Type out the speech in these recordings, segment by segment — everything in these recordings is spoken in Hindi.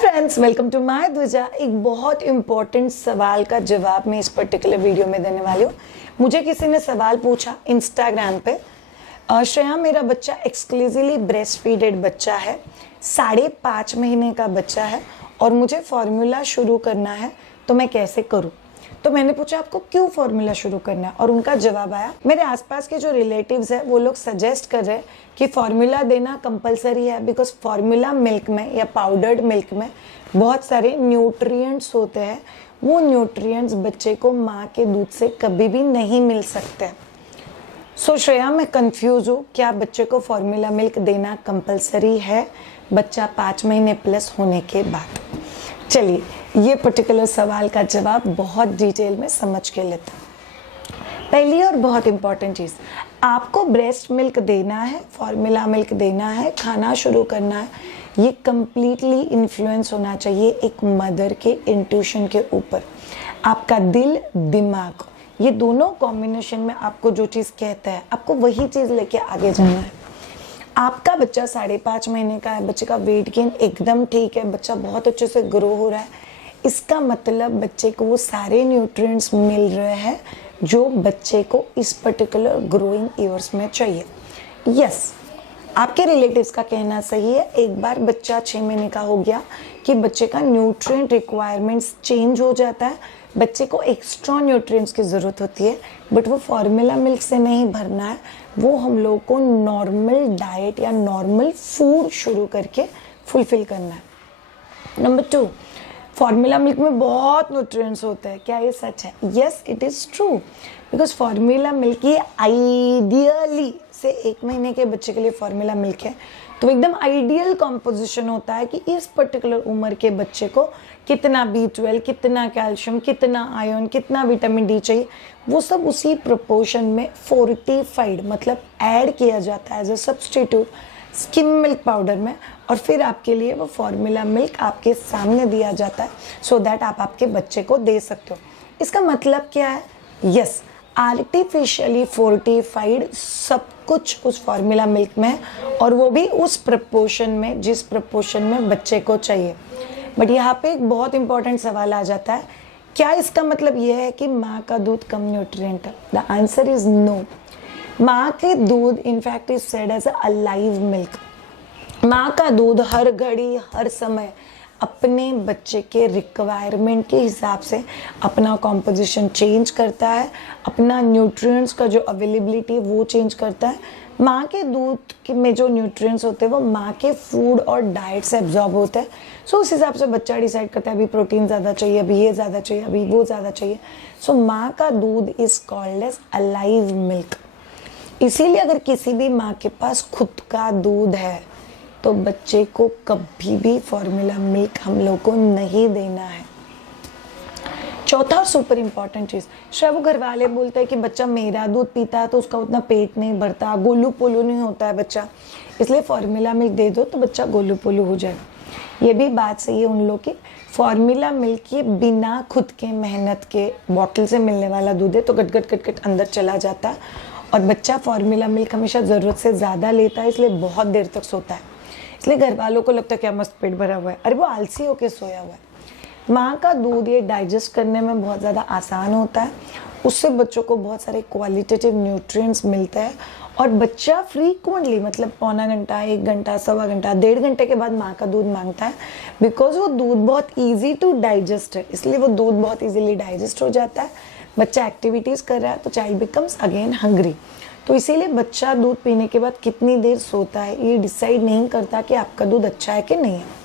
फ्रेंड्स, वेलकम टू माय ध्वजा। एक बहुत इंपॉर्टेंट सवाल का जवाब मैं इस पर्टिकुलर वीडियो में देने वाली हूँ। मुझे किसी ने सवाल पूछा इंस्टाग्राम पे, श्रेया मेरा बच्चा एक्सक्लूसिवली ब्रेस्ट फीडेड बच्चा है, 5.5 महीने का बच्चा है और मुझे फॉर्मूला शुरू करना है, तो मैं कैसे करूँ। तो मैंने पूछा आपको क्यों फॉर्मूला शुरू करना है, और उनका जवाब आया मेरे आसपास के जो रिलेटिव्स है वो लोग सजेस्ट कर रहे हैं कि फॉर्मूला देना कंपलसरी है, बिकॉज फॉर्मूला मिल्क में या पाउडर्ड मिल्क में बहुत सारे न्यूट्रिएंट्स होते हैं। वो न्यूट्रिएंट्स बच्चे को माँ के दूध से कभी भी नहीं मिल सकते। सो श्रेया, मैं कंफ्यूज हूँ, क्या बच्चे को फॉर्मूला मिल्क देना कंपलसरी है बच्चा 5 महीने प्लस होने के बाद। चलिए ये पर्टिकुलर सवाल का जवाब बहुत डिटेल में समझ के लेते हैं। पहली और बहुत इंपॉर्टेंट चीज़, आपको ब्रेस्ट मिल्क देना है, फॉर्मूला मिल्क देना है, खाना शुरू करना है, ये कंप्लीटली इन्फ्लुएंस होना चाहिए एक मदर के इंट्यूशन के ऊपर। आपका दिल दिमाग ये दोनों कॉम्बिनेशन में आपको जो चीज़ कहता है आपको वही चीज़ लेके आगे जाना है। आपका बच्चा 5.5 महीने का है, बच्चे का वेट गेन एकदम ठीक है, बच्चा बहुत अच्छे से ग्रो हो रहा है, इसका मतलब बच्चे को वो सारे न्यूट्रिएंट्स मिल रहे हैं जो बच्चे को इस पर्टिकुलर ग्रोइंग ईयर्स में चाहिए। यस, आपके रिलेटिव्स का कहना सही है। एक बार बच्चा 6 महीने का हो गया कि बच्चे का न्यूट्रिएंट रिक्वायरमेंट्स चेंज हो जाता है, बच्चे को एक्स्ट्रा न्यूट्रिएंट्स की ज़रूरत होती है, बट वो फॉर्मूला मिल्क से नहीं भरना है, वो हम लोगों को नॉर्मल डाइट या नॉर्मल फूड शुरू करके फुलफिल करना है। नंबर 2, फॉर्मूला मिल्क में बहुत न्यूट्रिएंट्स होते हैं, क्या ये सच है? Yes, it is true, because formula milk ये आइडियली से 1 महीने के बच्चे के लिए फॉर्मूला मिल्क है, तो एकदम आइडियल कॉम्पोजिशन होता है कि इस पर्टिकुलर उम्र के बच्चे को कितना B12, कितना कैल्शियम, कितना आयरन, कितना विटामिन डी चाहिए, वो सब उसी प्रोपोर्शन में फोर्टिफाइड मतलब ऐड किया जाता है as a substitute skim milk powder में, और फिर आपके लिए वो फॉर्मूला मिल्क आपके सामने दिया जाता है सो दैट आप आपके बच्चे को दे सकते हो। इसका मतलब क्या है? यस, आर्टिफिशियली फोर्टिफाइड सब कुछ उस फॉर्मूला मिल्क में है, और वो भी उस प्रपोर्शन में जिस प्रपोर्शन में बच्चे को चाहिए। बट यहाँ पे एक बहुत इंपॉर्टेंट सवाल आ जाता है, क्या इसका मतलब यह है कि माँ का दूध कम न्यूट्रिएंट है? The answer is no. माँ के दूध in fact is said as a live milk. माँ का दूध हर घड़ी हर समय अपने बच्चे के रिक्वायरमेंट के हिसाब से अपना कॉम्पोजिशन चेंज करता है, अपना न्यूट्रिएंट्स का जो अवेलेबिलिटी वो चेंज करता है। माँ के दूध में जो न्यूट्रिएंट्स होते हैं वो माँ के फूड और डाइट से एब्जॉर्ब होते हैं। सो उस हिसाब से बच्चा डिसाइड करता है अभी प्रोटीन ज़्यादा चाहिए, अभी ये ज़्यादा चाहिए, अभी वो ज़्यादा चाहिए। सो माँ का दूध is called as alive milk. इसीलिए अगर किसी भी माँ के पास खुद का दूध है तो बच्चे को कभी भी फॉर्मूला मिल्क हम लोग को नहीं देना है। चौथा और सुपर इंपॉर्टेंट चीज़, शायद वो घर वाले बोलते हैं कि बच्चा मेरा दूध पीता है तो उसका उतना पेट नहीं भरता, गोलू पोलू नहीं होता है बच्चा, इसलिए फॉर्मूला मिल्क दे दो तो बच्चा गोलू पोलू हो जाए। ये भी बात सही है उन लोग की। फॉर्मूला मिल्क ये बिना खुद के मेहनत के बॉटल से मिलने वाला दूध है, तो गट गट गट गट अंदर चला जाता है, और बच्चा फॉर्मूला मिल्क हमेशा ज़रूरत से ज़्यादा लेता है, इसलिए बहुत देर तक सोता है। इसलिए घर वालों को लगता है क्या मस्त पेट भरा हुआ है, अरे वो आलसी होके सोया हुआ है। माँ का दूध ये डाइजेस्ट करने में बहुत ज़्यादा आसान होता है, उससे बच्चों को बहुत सारे क्वालिटेटिव न्यूट्रिएंट्स मिलते हैं, और बच्चा फ्रीक्वेंटली मतलब पौना घंटा, 1 घंटा, सवा घंटा, 1.5 घंटे के बाद माँ का दूध मांगता है, बिकॉज वो दूध बहुत ईजी टू डाइजेस्ट है, इसलिए वो दूध बहुत ईजिली डाइजेस्ट हो जाता है। बच्चा एक्टिविटीज़ कर रहा है तो चाइल्ड बिकम्स अगेन हंग्री, तो इसीलिए बच्चा दूध पीने के बाद कितनी देर सोता है ये डिसाइड नहीं करता कि आपका दूध अच्छा है कि नहीं है।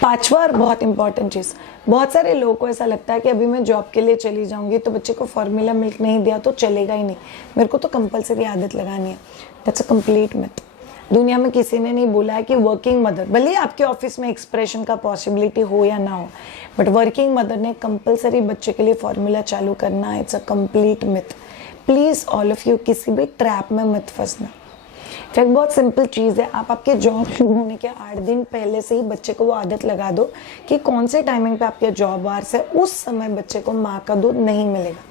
5वां और बहुत इंपॉर्टेंट चीज़, बहुत सारे लोगों को ऐसा लगता है कि अभी मैं जॉब के लिए चली जाऊंगी तो बच्चे को फॉर्मूला मिल्क नहीं दिया तो चलेगा ही नहीं, मेरे को तो कंपलसरी आदत लगानी है। That's a complete myth. दुनिया में किसी ने नहीं बोला है कि वर्किंग मदर, भले ही आपके ऑफिस में एक्सप्रेशन का पॉसिबिलिटी हो या ना हो, बट वर्किंग मदर ने कंपलसरी बच्चे के लिए फॉर्मूला चालू करना, it's a complete myth. Please all of you किसी भी ट्रैप में मत फंसना। फिर बहुत सिंपल चीज़ है, आप आपके जॉब शुरू होने के 8 दिन पहले से ही बच्चे को वो आदत लगा दो कि कौन से टाइमिंग पे आपके जॉब आवर्स है, उस समय बच्चे को माँ का दूध नहीं मिलेगा।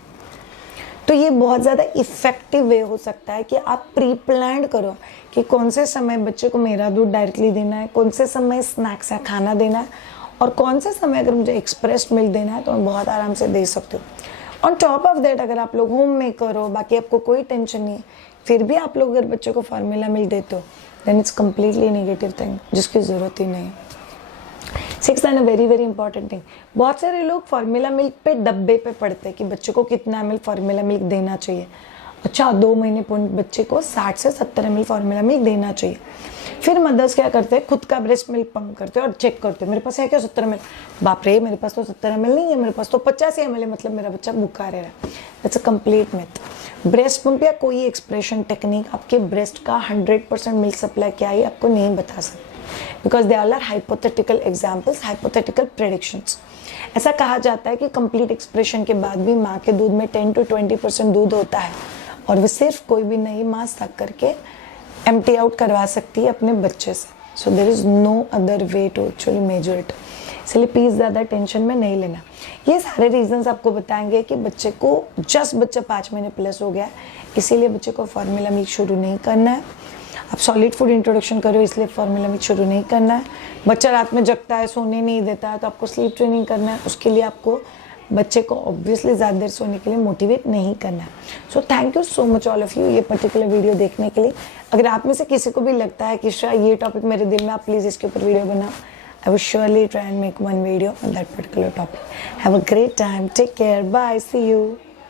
तो ये बहुत ज़्यादा इफ़ेक्टिव वे हो सकता है कि आप प्री प्लान करो कि कौन से समय बच्चे को मेरा दूध डायरेक्टली देना है, कौन से समय स्नैक्स या खाना देना है, और कौन से समय अगर मुझे एक्सप्रेस्ड मिल्क देना है तो मैं बहुत आराम से दे सकती हूँ। ऑन टॉप ऑफ दैट, अगर आप लोग होम मेकर हो, बाकी आपको कोई टेंशन नहीं है, फिर भी आप लोग अगर बच्चे को फार्मूला मिल्क देते हो, then it's completely negative thing, जिसकी ज़रूरत ही नहीं है। Six and very very important thing, बहुत सारे लोग फार्मूला मिल्क पे डब्बे पे पढ़ते हैं कि बच्चे को कितना ml फार्मूला मिल्क देना चाहिए। अच्छा, 2 महीने पूर्ण बच्चे को 60 से 70 ml फार्मूला मिल्क देना चाहिए। फिर मदर्स क्या करते हैं, खुद का ब्रेस्ट मिल्क पंप करते हैं और चेक करते हैं, मेरे पास है क्या 70 ml, बाप रे मेरे पास तो 70 ml नहीं है, मेरे पास तो 85 ml है, मतलब मेरा बच्चा भूखा रह रहा है। That's a complete myth. Breast pump या कोई एक्सप्रेशन टेक्निक आपके ब्रेस्ट का 100% मिल्क सप्लाई क्या है आपको नहीं बता सकते, because they all are hypothetical examples, hypothetical predictions. ऐसा कहा जाता है कि कंप्लीट एक्सप्रेशन के बाद भी माँ के दूध में 10 to 20% दूध होता है और वो सिर्फ कोई भी नई माँ सक करके एम्प्टी आउट करवा सकती है अपने बच्चे से। So there is no other way to actually measure it. इसलिए प्लीज़ ज़्यादा टेंशन में नहीं लेना। ये सारे रीजंस आपको बताएंगे कि बच्चे को बच्चा 5 महीने प्लस हो गया है, इसीलिए बच्चे को फार्मूला मिल्क शुरू नहीं करना है। आप सॉलिड फूड इंट्रोडक्शन करो, इसलिए फार्मूला मिल्क शुरू नहीं करना है। बच्चा रात में जगता है, सोने नहीं देता है, तो आपको स्लीप ट्रेनिंग करना है, उसके लिए आपको बच्चे को ऑब्वियसली ज़्यादा देर सोने के लिए मोटिवेट नहीं करना है। So thank you so much all of you ये पर्टिकुलर वीडियो देखने के लिए। अगर आप में से किसी को भी लगता है कि शायद ये टॉपिक मेरे दिल में, आप प्लीज़ इसके ऊपर वीडियो बनाओ। I will surely try and make one video on that particular topic. Have a great time. Take care. Bye. See you.